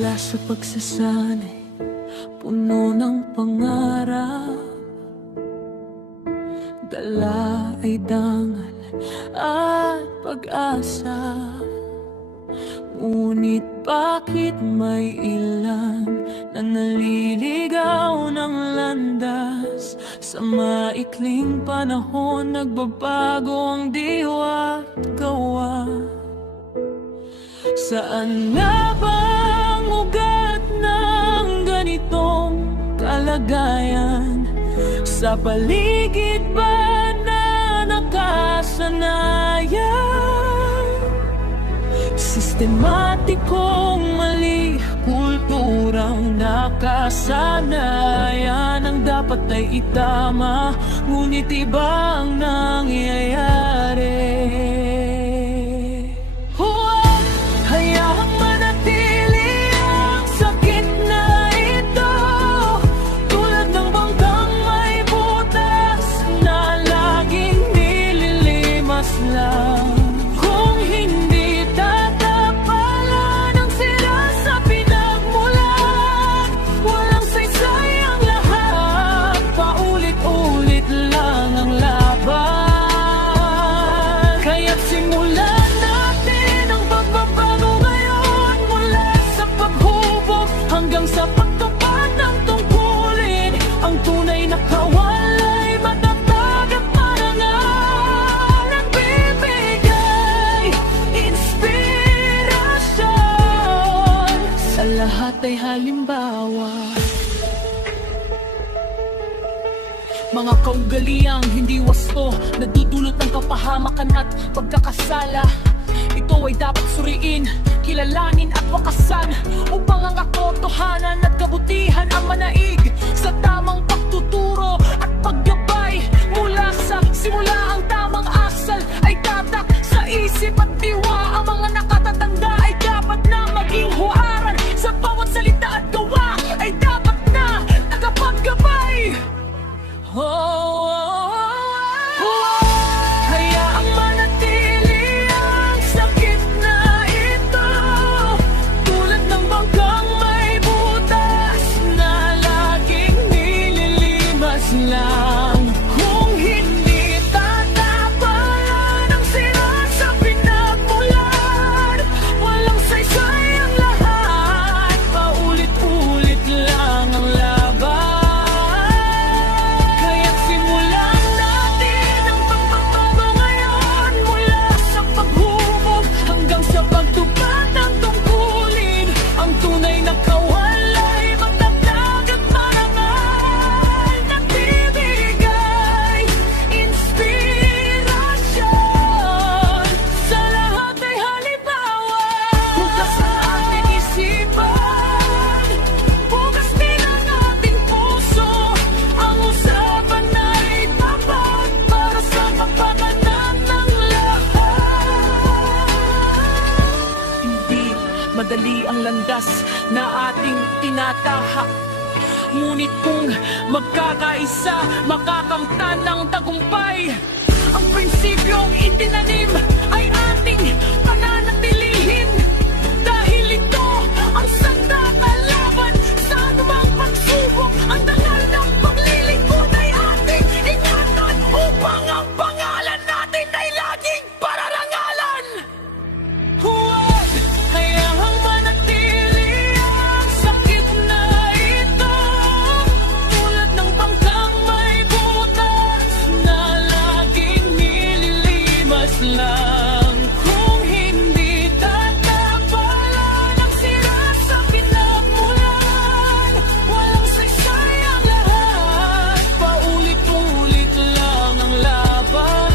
Mula sa pagsasanay, puno ng pangarap, dala ay dangal at pag-asa. Ngunit bakit may ilan na naliligaw ng landas? Sa maikling panahon, nagbabago ang diwa at gawa. Saan nga bang ugat ng ganitong kalagayan? Sa paligid ba na nakasanayan? Sistematikong mali, kulturang nakasanayan. Ang dapat ay itama, ngunit iba ang nangyayari. Huwag hayaang manatili ang sakit na ito, tulad ng bangkang may butas na laging nililimas lang. Hanggang sa pagtupad ng tungkulin, ang tunay na kawalay matatag at marangal. Nagbibigay inspirasyon, sa lahat ay halimbawa. Mga kaugaliang hindi wasto, nadudulot ng kapahamakan at pagkakasala. Ito ay dapat suriin, kilalanin at wakasan, upang ang katotohanan at kabutihan ang manaig sa tamang pagtuturo at paggabay. Mula sa simula, ang tamang asal ay tatak sa isip at diwa. Ang mga nakatatanda ay dapat na maging huwaran, sa bawat salita at gawa ay dapat na nakapaggabay. Kung hindi tatapalan ang sira sa pinagmulan, walang saysay ang lahat, paulit-ulit lang ang laban. Kaya't simulan natin ang pagbabago ngayon, mula sa paghubog hanggang sa pagtupad ng tungkulin. Ang tunay na kawalay matatag at marangal, nagbibigay inspirasyon, sa lahat ay halimbawa. Bukas ang ating isipan, bukas din ang ating puso. Ang usapan ay tapat para sa kapakanan ng lahat. Hindi madali ang landas na ating tinatahak, ngunit kung magkakaisa, makakamtan ng tagumpay. Ang prinsipyong itinanim ay ating pananatilihin, dahil ito ang sanda kalaban sa anumang pagsubok. Ang dangal ng paglilingkod ay ating ingatan, upang ang pangalan natin ay laging pararangalan. Huwag hayaang manatili ang sakit na ito, tulad ng bangkang may butas na laging nililimas lang. Kung hindi tatapalan ang sira sa pinagmulan, walang saysay ang lahat, paulit-ulit lang ang laban.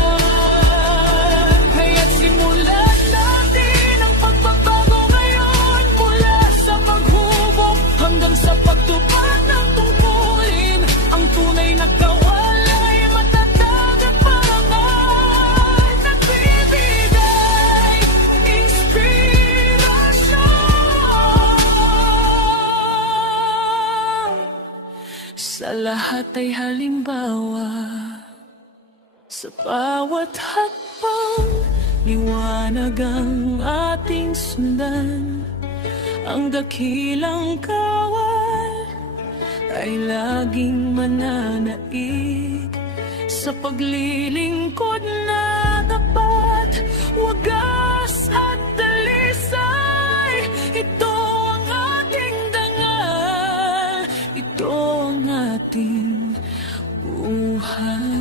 Kaya't simulan natin ang pagbabago ngayon, mula sa paghubog hanggang sa pagtupad ng tungkulin. Ang tunay na kawalay matatag at marangal, nagbibigay inspirasyon, sa lahat ay halimbawa. Sa bawat hakbang, liwanag ang ating sundan. Ang dakilang kawal ay laging mananaig sa paglilingkod na tapat, wagas at dalisay. Ito ang ating dangal, ito ang ating buhay.